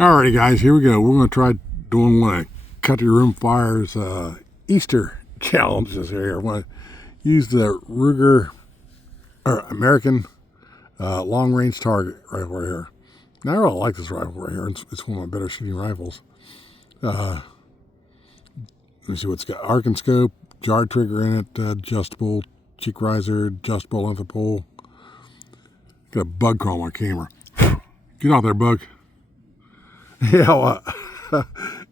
Alrighty guys, here we go. We're going to try doing one of Country Rimfire's Easter challenges here. I'm going to use the Ruger or American long range target rifle right here. Now I really like this rifle right here. It's one of my better shooting rifles. Let me see what's got. Arc and scope, jar trigger in it, adjustable cheek riser, adjustable length of pull. Got a bug crawl on my camera. Get out there, bug. Yeah, well,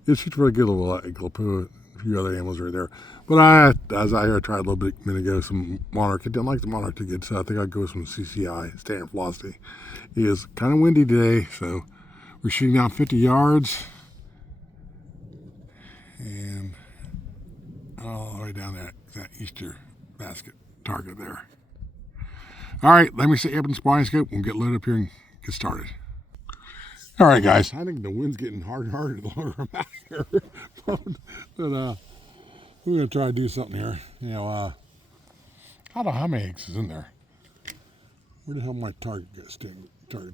it shoots really good. A little put a few other animals right there. But as I tried a little bit a minute ago, some Monarch. I didn't like the Monarch too good, so I think I'd go with some CCI, standard velocity. It is kind of windy today, so we're shooting down 50 yards. And all the way down that Easter basket target there. All right, let me set you up in the spotting scope. We'll get loaded up here and get started. All right, guys. I think the wind's getting harder and harder the longer I'm out here. But we're going to try to do something here. You know, I don't know how many eggs is in there. Where the hell my targets go? Okay,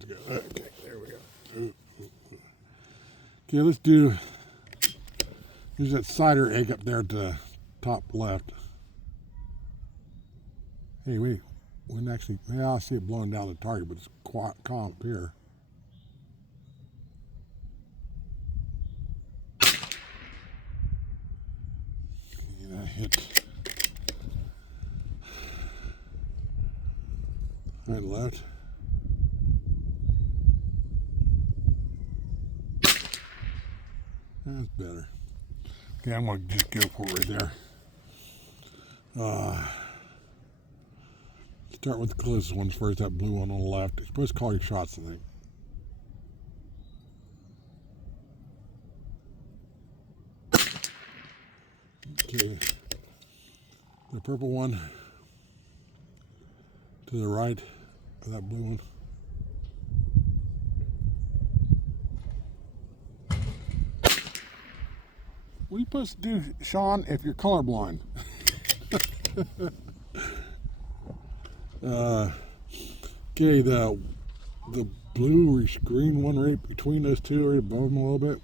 there we go. Okay, let's do. There's that cider egg up there at the top left. Hey, wait. When actually, yeah, I see it blowing down the target, but it's calm up here. And I hit right and left. That's better. Okay, I'm going to just go for it right there. Start with the closest ones first, that blue one on the left. You're supposed to call your shots, I think. Okay, the purple one to the right of that blue one. What are you supposed to do, Sean, if you're colorblind? Okay, the blue or green one right between those two, right above them a little bit.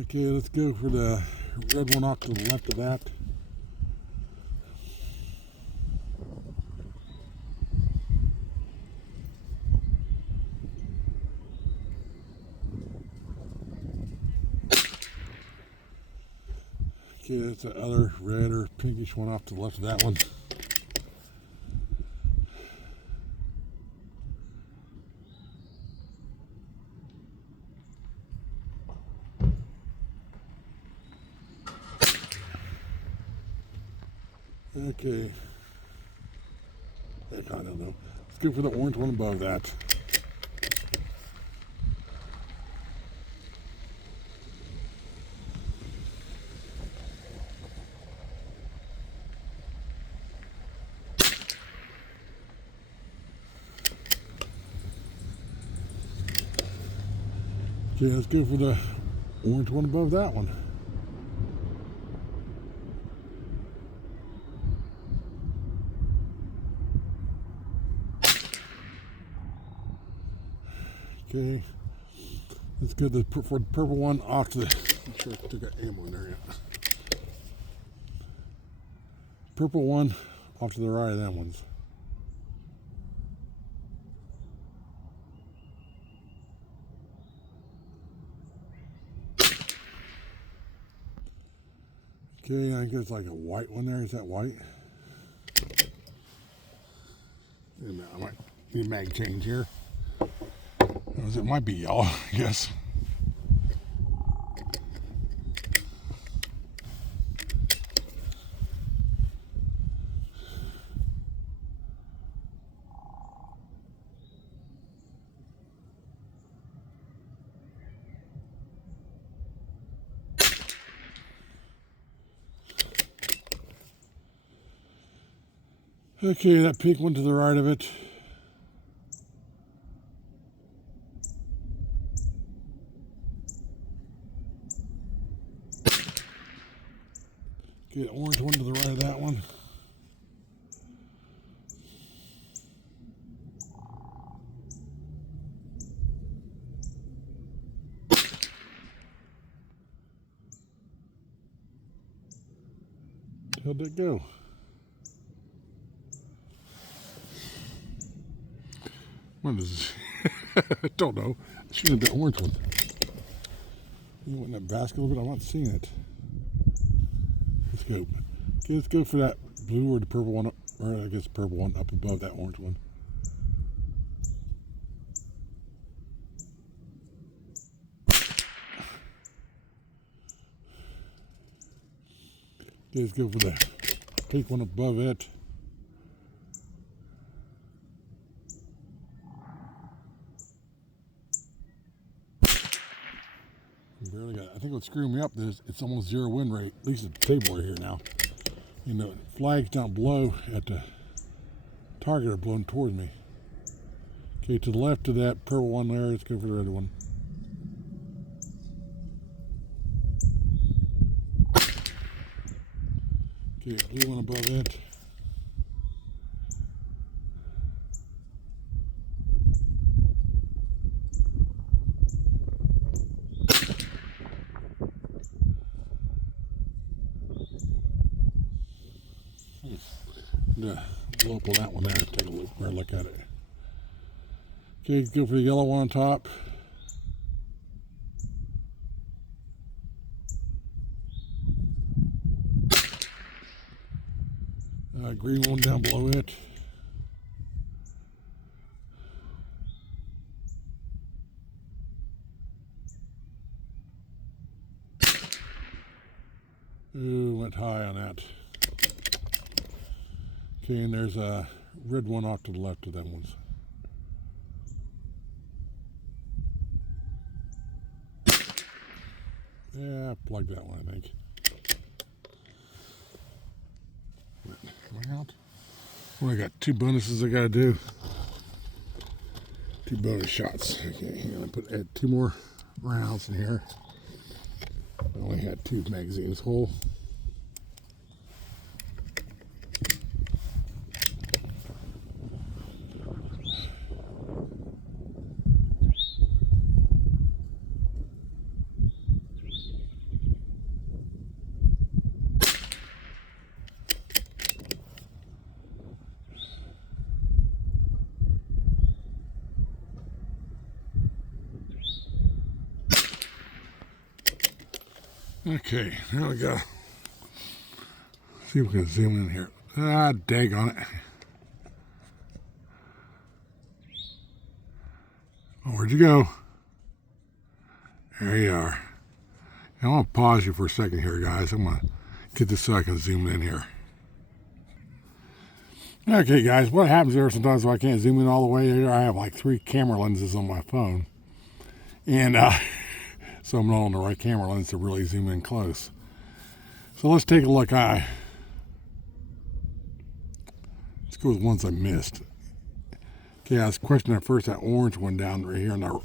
Okay, let's go for the red one off to the left of that. Okay, that's the other red or pinkish one off to the left of that one. Okay. Heck, I don't know. Let's go for the orange one above that. Okay, let's go for the orange one above that one. Okay, let's go for the purple one off to the. I'm sure I took that ammo in there yet. Purple one off to the right of them ones. Okay, I think there's like a white one there. Is that white? Wait a minute, I might need a mag change here. It might be yellow, I guess. Okay, that pink one to the right of it. Okay, orange one to the right of that one. hell did it go? What is I don't know. I should have the orange one. You want that basket a little bit? I'm not seeing it. Let's go. Okay, let's go for that blue or the purple one, or I guess the purple one up above that orange one. Okay, let's go for the pink one above it. Barely got it. I think what's screwing me up is it's almost zero wind rate, at least at the table right here now. You know, flags down below at the target are blowing towards me. Okay, to the left of that purple one there, let's go for the red one. Okay, blue one above it. Blow up on that one there. Take a look at it. Okay, go for the yellow one on top. Green one down below it. Ooh, went high on that. Okay, and there's a red one off to the left of them ones. Yeah, plug that one, I think. Am I out? Well, I got 2 bonuses I gotta do. 2 bonus shots. Okay, I'm gonna add 2 more rounds in here. I only had 2 magazines whole. Okay, now we go. See if we can zoom in here. Ah, dag on it. Oh, where'd you go? There you are. Now, I'll pause you for a second here, guys. I'm going to get this so I can zoom in here. Okay, guys, what happens there sometimes if I can't zoom in all the way here? I have like 3 camera lenses on my phone. And so I'm not on the right camera lens to really zoom in close. So let's take a look. Let's go with ones I missed. Okay, I was questioning at first that orange one down right here on the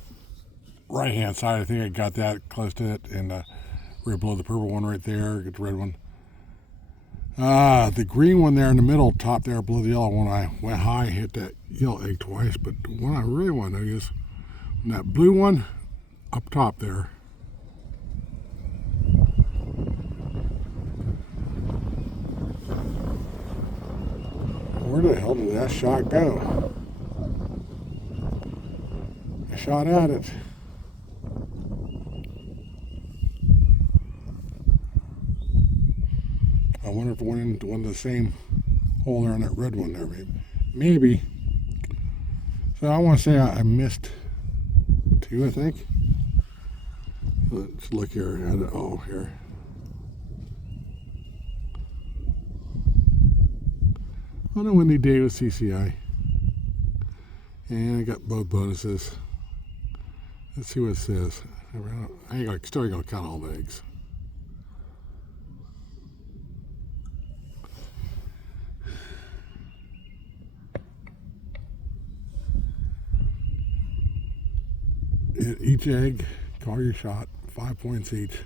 right hand side. I think I got that close to it, and right below the purple one right there, get the red one. The green one there in the middle, top there below the yellow one, I went high, hit that yellow egg twice, but the one I really want to know is that blue one up top there. Where the hell did that shot go? I shot at it. I wonder if it went into one of the same hole there on that red one there, maybe. So I want to say I missed 2, I think. Let's look here at it. Oh, here. On a windy day with CCI. And I got both bonuses. Let's see what it says. I ain't still gonna count all the eggs. Each egg, call your shot, 5 points each.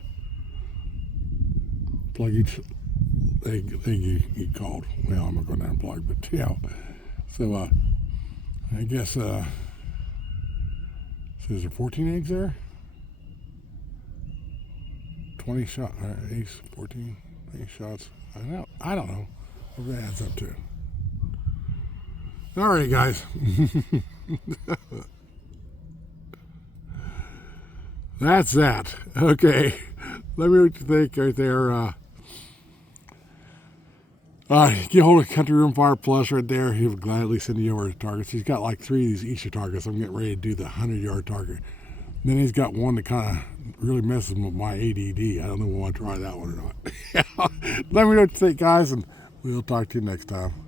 Plug each egg you called. Well, I'm not going to unplug, but yeah. So I guess so is there 14 eggs there? 20 shot, ace, 14. Any shots? I don't know what that adds up to. All right, guys. That's that. Okay. Let me know what you think right there. Get hold of Country Rimfire Plus right there. He'll gladly send you over to targets. He's got like 3 of these Easter targets. I'm getting ready to do the 100-yard target. Then he's got one that kind of really messes with my ADD. I don't know if I want to try that one or not. Let me know what you think, guys, and we'll talk to you next time.